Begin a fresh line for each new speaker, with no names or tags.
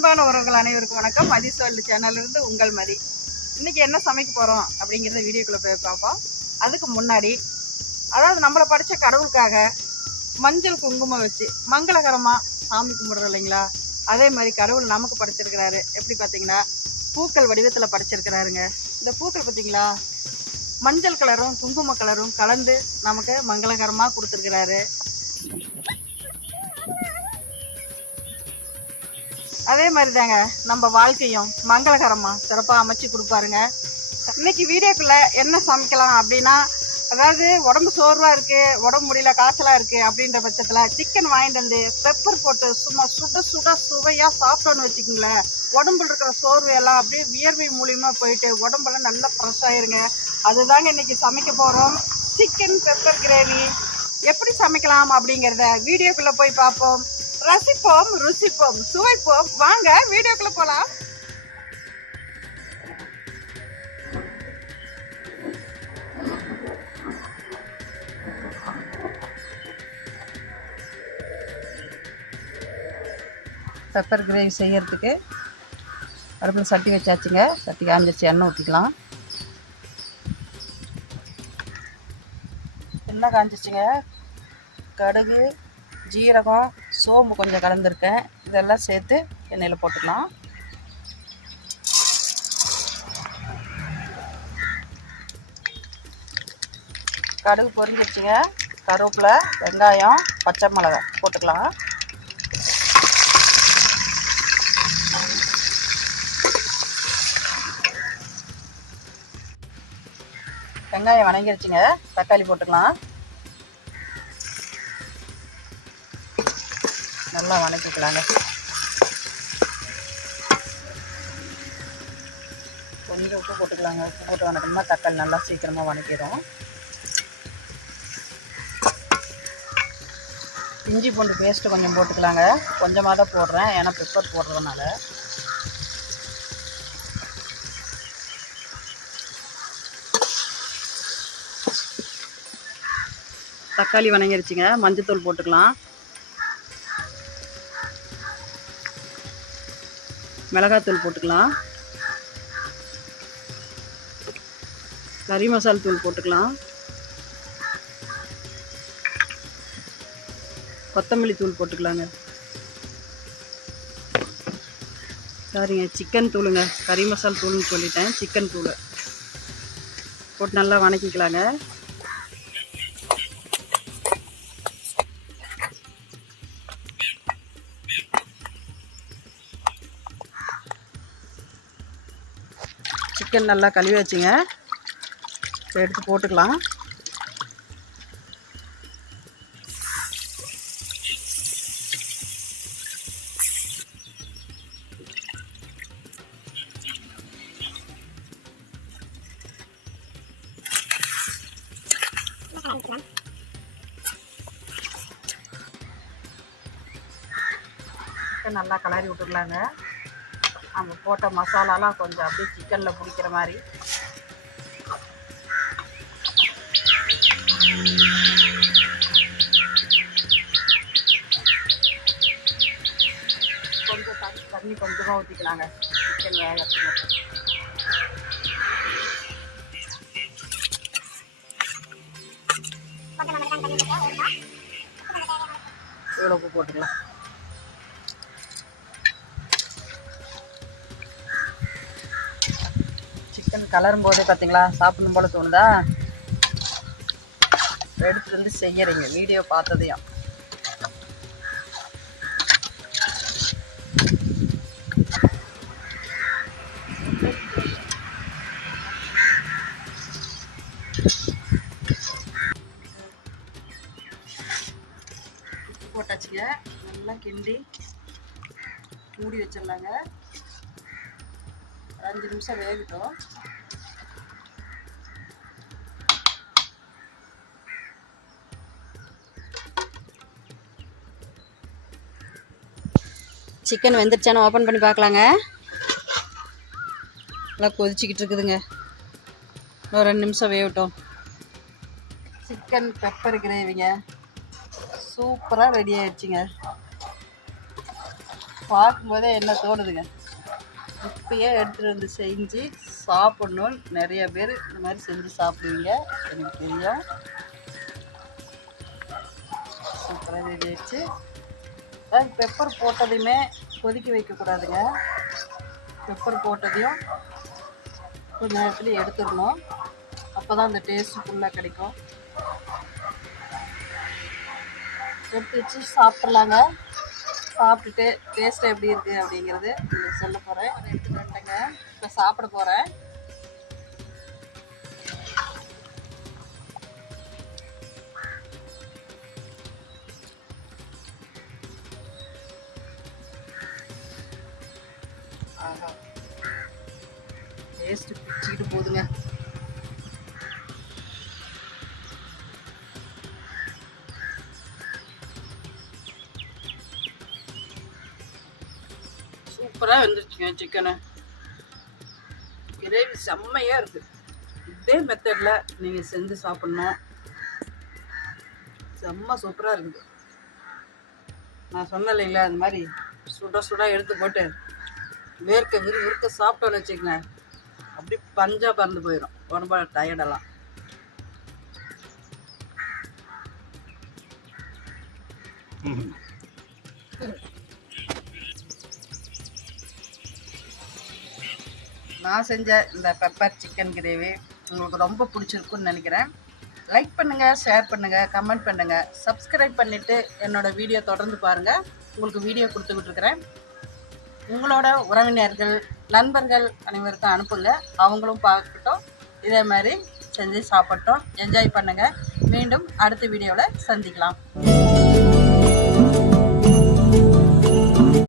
அன்பான உறவுகள் அனைவருக்கும் வணக்கம். மதி சொல் சேனல்லேருந்து உங்கள் மதி. இன்னைக்கு என்ன சமைக்க போகிறோம் அப்படிங்கிறத வீடியோக்குள்ளே போய் பார்ப்போம். அதுக்கு முன்னாடி அதாவது நம்மளை படித்த கடவுளுக்காக மஞ்சள் குங்குமம் வச்சு மங்களகரமாக சாமி கும்பிட்றோம் இல்லைங்களா? அதே மாதிரி கடவுள் நமக்கு படைச்சிருக்கிறாரு. எப்படி பார்த்தீங்கன்னா பூக்கள் வடிவத்தில் படைச்சிருக்கிறாருங்க. இந்த பூக்கள் பார்த்தீங்களா? மஞ்சள் கலரும் குங்கும கலரும் கலந்து நமக்கு மங்களகரமாக கொடுத்துருக்கிறாரு. அதே மாதிரி தாங்க நம்ம வாழ்க்கையும் மங்களகரமாக சிறப்பாக அமைச்சு கொடுப்பாருங்க. இன்னைக்கு வீடியோக்குள்ள என்ன சமைக்கலாம் அப்படின்னா அதாவது உடம்பு சோர்வாக இருக்குது உடம்பு முடியல காய்ச்சலாக இருக்குது அப்படின்ற பட்சத்தில் சிக்கன் வாங்கிட்டு வந்து பெப்பர் போட்டு சும்மா சுட சுட சுவையாக சாப்பிட்டோன்னு வச்சுக்கோங்களேன். உடம்புல இருக்கிற சோர்வு எல்லாம் அப்படியே வியர்வை மூலியமாக போயிட்டு உடம்பெல்லாம் நல்லா ஃப்ரெஷ் ஆயிருங்க. அதுதாங்க இன்னைக்கு சமைக்க போகிறோம் சிக்கன் பெப்பர் கிரேவி எப்படி சமைக்கலாம் அப்படிங்கிறத வீடியோக்குள்ளே போய் பார்ப்போம். ரசிப்போம் ருசிப்போம். சுவைப்போம். வாங்க வீடியோக்குள்ள போலாம். பெப்பர் கிரேவி செய்யறதுக்கு அடுப்பில் சட்டி வச்சாச்சுங்க. சட்டி காஞ்சிச்சு எண்ணெய் ஊற்றிக்கலாம் எண்ணெய் காஞ்சிச்சுங்க கடுகு ஜீரகம் சோம்பு கொஞ்சம் கலந்துருக்கேன். இதெல்லாம் சேர்த்து எண்ணெயில் போட்டுக்கலாம். கடுகு பொரிஞ்சு வச்சுங்க கருவேப்பிலை வெங்காயம் பச்சை மிளகாய் போட்டுக்கலாம். வெங்காயம் வணங்கிருச்சுங்க. தக்காளி போட்டுக்கலாம். நல்லா வணக்கிக்கலாங்க. கொஞ்சம் உப்பு போட்டுக்கலாங்க. உப்பு போட்டு வணக்கணுமா தக்காளி நல்லா சீக்கிரமாக வணக்கிடும் இஞ்சி பூண்டு பேஸ்ட்டு கொஞ்சம் போட்டுக்கலாங்க. கொஞ்சமாக தான் போடுறேன். ஏன்னா பெப்பர் போடுறதுனால. தக்காளி வணங்கிருச்சுங்க. மஞ்சத்தூள் போட்டுக்கலாம். மிளகாத்தூள் போட்டுக்கலாம். கறி மசால் தூள் போட்டுக்கலாம். கொத்தமல்லி தூள் போட்டுக்கலாங்க. சரிங்க சிக்கன் தூளுங்க. கறி மசால் தூள்னு சொல்லிட்டேன் சிக்கன் தூள். போட்டு நல்லா வணக்கிக்கலாங்க. சிக்கன் நல்லா கழுவி வச்சுங்க. இப்போ எடுத்து போட்டுக்கலாம். சிக்கன் நல்லா கலரி விட்டுக்கலாங்க நம்ம போட்ட மசாலாலாம் கொஞ்சம் அப்படியே சிக்கனில் பிடிக்கிற மாதிரி. கொஞ்சம் தண்ணி தண்ணி கொஞ்சமாக ஊற்றிக்கலாங்க சிக்கன் வேகிறதுக்கு மட்டும். இவ்வளோ போட்டுக்கலாம். கலரும் போதே பார்த்தீங்களா சாப்பிடணும் போல தோணுதா? எடுத்து வந்து செய்யறீங்க. வீடியோ பார்த்ததையும். உப்பு போட்டாச்சுங்க. நல்லா கிண்டி மூடி வச்சிடலாங்க. ஒரு அஞ்சு நிமிஷம் வேகட்டும். சிக்கன் வெந்துருச்சான்னு ஓப்பன் பண்ணி பார்க்கலாங்க. நல்லா கொதிச்சிக்கிட்டு இருக்குதுங்க. ஒரு ரெண்டு நிமிஷம் வேகட்டும். சிக்கன் பெப்பர் கிரேவிங்க சூப்பராக ரெடி ஆயிடுச்சுங்க. பார்க்கும்போதே என்ன தோணுதுங்க. இப்பயே எடுத்துகிட்டு வந்து செஞ்சு சாப்பிட்ணும். நிறைய பேர் இந்த மாதிரி செஞ்சு சாப்பிடுவீங்க. எனக்கு தெரியும். சூப்பராக ரெடி ஆயிடுச்சு. பெப்பர் போட்டதையுமே கொதிக்க வைக்கக்கூடாதுங்க. பெப்பர் போட்டதையும் கொஞ்ச நேரத்தில் எடுத்துடணும். அப்போ தான் அந்த டேஸ்ட் ஃபுல்லாக கிடைக்கும். எடுத்து வச்சு சாப்பிட்றலாங்க சாப்பிட்டுட்டு டேஸ்ட் எப்படி இருக்குது அப்படிங்கிறது சொல்ல போகிறேன் அதை எடுத்துட்டு வந்துட்டேங்க. இப்போ சாப்பிட போகிறேன் ஆஹா. டேஸ்ட் பிடிச்சிக்கிட்டு போகுதுங்க சூப்பராக வந்துருச்சுங்க சிக்கனு கிரேவி செம்மையாக இருக்குது இதே மெத்தடில் நீங்கள் செஞ்சு சாப்பிட்ணும். செம்ம சூப்பராக இருக்குது. நான் சொன்னேன் இல்லைங்களா அந்த மாதிரி சுட சுட எடுத்து போட்டு வேர்க்க விறுவிறுக்க சாப்பிட்டோன்னு வச்சுக்கங்களேன். அப்படி பஞ்சா பறந்து போயிடும் உடம்போட டயர்டெல்லாம் நான் செஞ்ச இந்த பெப்பர் சிக்கன் கிரேவி உங்களுக்கு ரொம்ப பிடிச்சிருக்குன்னு நினைக்கிறேன். லைக் பண்ணுங்கள் ஷேர் பண்ணுங்கள் கமெண்ட் பண்ணுங்கள் சப்ஸ்கிரைப் பண்ணிவிட்டு என்னோடய வீடியோ தொடர்ந்து பாருங்கள் உங்களுக்கு வீடியோ கொடுத்துக்கிட்டு இருக்கிறேன். உங்களோட உறவினர்கள் நண்பர்கள் அனைவருக்கும் அனுப்புங்க. அவங்களும் பார்க்கட்டும். இதே மாதிரி செஞ்சு சாப்பிட்டோம் என்ஜாய் பண்ணுங்கள் மீண்டும் அடுத்த வீடியோவில் சந்திக்கலாம்.